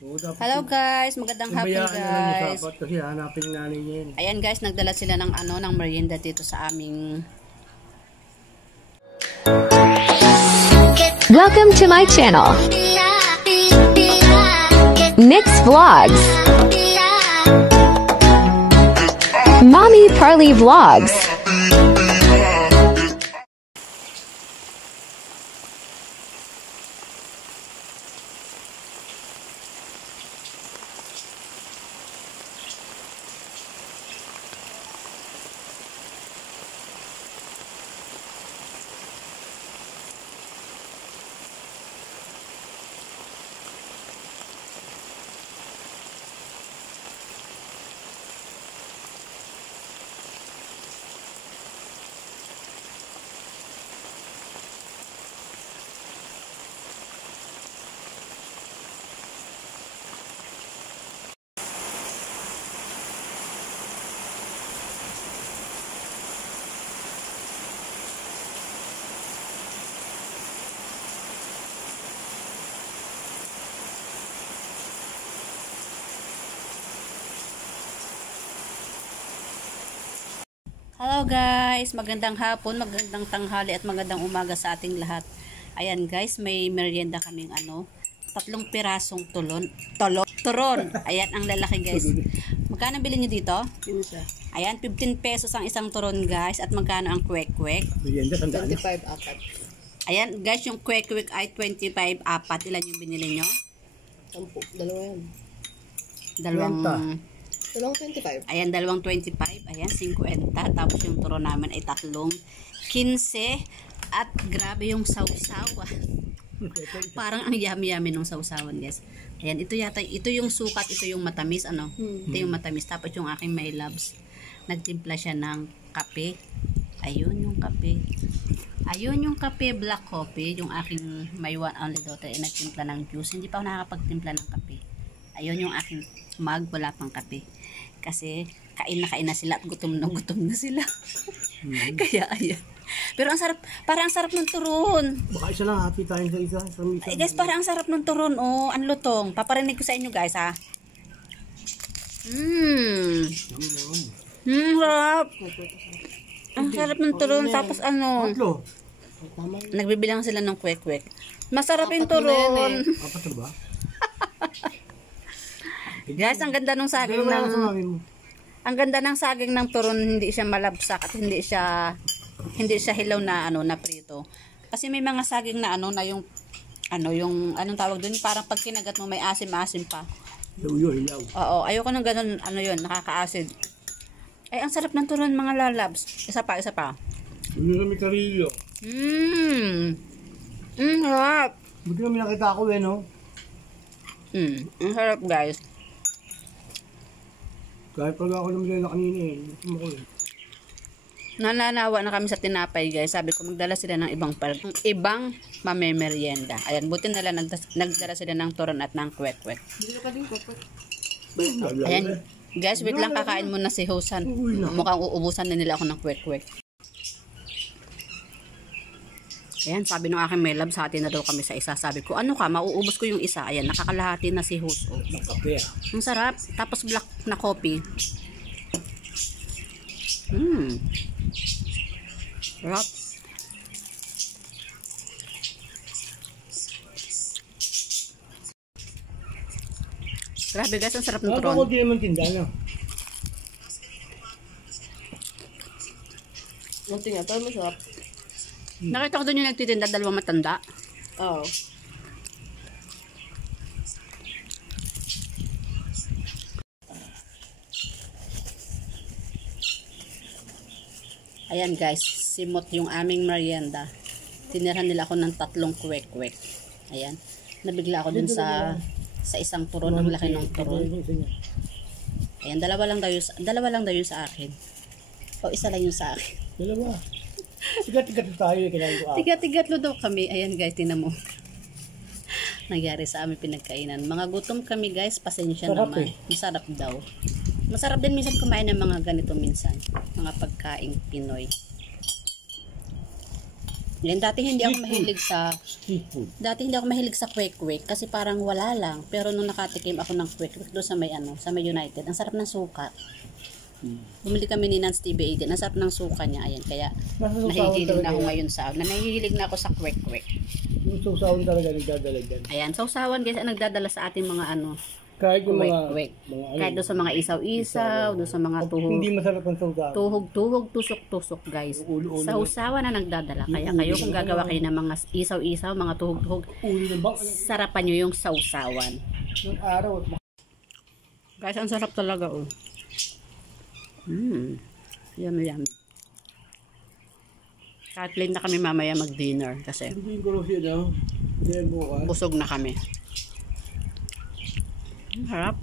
Hello guys, magandang hapon guys. Kasi hanapin nanay niya yun. Ayan guys, nagdala sila ng ng merienda dito sa aming. Welcome to my channel, Mix Vlogs, Mommy Parley Vlogs. Hello guys, magandang hapon, magandang tanghali at magandang umaga sa ating lahat. Ayan guys, may merienda kaming 3 pirasong turon. Ayan ang lalaki guys. Magkano bilhin nyo dito? Ayan, 15 pesos ang isang turon guys. At magkano ang kwek-kwek? Merienda, 25 apat. Ayan guys, yung kwek-kwek ay 25 apat. Ilan yung binili nyo? 10, dalawa yan. Dalawang 25. Ayan, dalawang 25. Ayan, 50. Tapos yung turon namin ay 3, 15. At grabe yung sausaw. Parang ang yummy-yummy nung sausawan, guys. Ayan, ito yata, ito yung sukat, ito yung matamis, ano? Ito yung matamis. Tapos yung aking my loves, nagtimpla siya ng kape. Ayun yung kape. Ayun yung kape, black coffee. Yung aking my one only daughter ay nagtimpla ng juice. Hindi pa ako nakakapagtimpla ng kape. Ayun yung aking mug, wala pang kape. Kasi kain na sila at gutom na sila. Kaya ayan. Pero ang sarap, parang ang sarap ng turon. Baka isa lang, happy tayo sa isa. Ay guys, parang ang sarap ng turon. Oh, ang lutong. Paparinig ko sa inyo guys ha. Sarap. Ang sarap ng turon. Tapos ano, nagbibilang sila ng kwek-kwek. Masarap yung turon. Apat na ba? Guys, ang ganda ng saging ng turon, hindi siya malabsak at hindi siya hilaw na na prito. Kasi may mga saging na na yung anong tawag doon, parang pag kinagat mo may asim-asim pa. Hilaw. Oo, ayoko ng ganun, yun, nakaka-acid. Ay, ang sarap ng turon mga lalabs. Isa pa. Hindi na may karilyo. Sarap. Buti namin nakita ako no? Ang sarap guys. Kahit pala ako naman na kanina Gusto mo ko Nananawa na kami sa tinapay guys. Sabi ko magdala sila ng ibang mamemerienda. Ayan, buti nila nagdala sila ng turon at ng kwek-kwek. Ayan guys, wait lang, kakain muna si Hosan. Mukhang uubusan na nila ako ng kwek-kwek. Ayan, sabi ng aking may love, sa atin na daw kami sa isa. Sabi ko, ano ka, mauubos ko yung isa. Ayan, nakakalahati na si Hus. Oh. Ang sarap. Tapos black na coffee. Sarap. Grabe guys, ang sarap ng turon. Ako di naman tinda na. Ang tingnan, pero masarap. Nakita ko doon yung nagtitinda, 2 matanda. Oo. Ayan guys, simot yung aming merienda. Tinirhan nila ako ng 3 kwek-kwek. Ayan. Nabigla ako dun sa isang turon, ang laki ng turon. Ayan, dalawa lang daw yung sa akin. O isa lang yung sa akin. Dalawa. Tigat-tigat tayo kinain ko. Tigat-tigatlo daw kami. Ayan guys, tingnan mo. Nangyari sa aming pinagkainan. Mga gutom kami guys, pasensya naman. Masarap daw. Masarap din minsan kumain ng mga ganito minsan. Mga pagkaing Pinoy. Yan, dati hindi ako mahilig sa Seafood. kwek-kwek kasi parang wala lang. Pero nung nakatikim ako ng kwek-kwek doon sa may sa may United, ang sarap ng suka. Bumili kami ni Nance TV8. Ang sarap ng suka niya. Ayan, kaya nahihilig na ako ngayon sa nahihilig na ako sa kwek-kwek. Yung sausawan talaga nagdadala dyan. Ayan, sausawan guys ang nagdadala sa ating mga Kahit yung mga... kwek-kwek. Kahit doon sa mga isaw-isaw, doon sa mga Hindi masarap ang sausawan. tuhog-tuhog, tusok-tusok guys. Sausawan na nagdadala. Kaya kayo kung gagawa kayo ng mga isaw-isaw, mga tuhog-tuhog, Ulo ng bang... sarapan nyo yung sausawan. Yung araw. Guys, ang sarap talaga oh. Yummy yummy. Kahit late na kami mamaya mag-dinner kasi Hindi ko siya daw. Hindi bukas. busog na kami. Ang harap.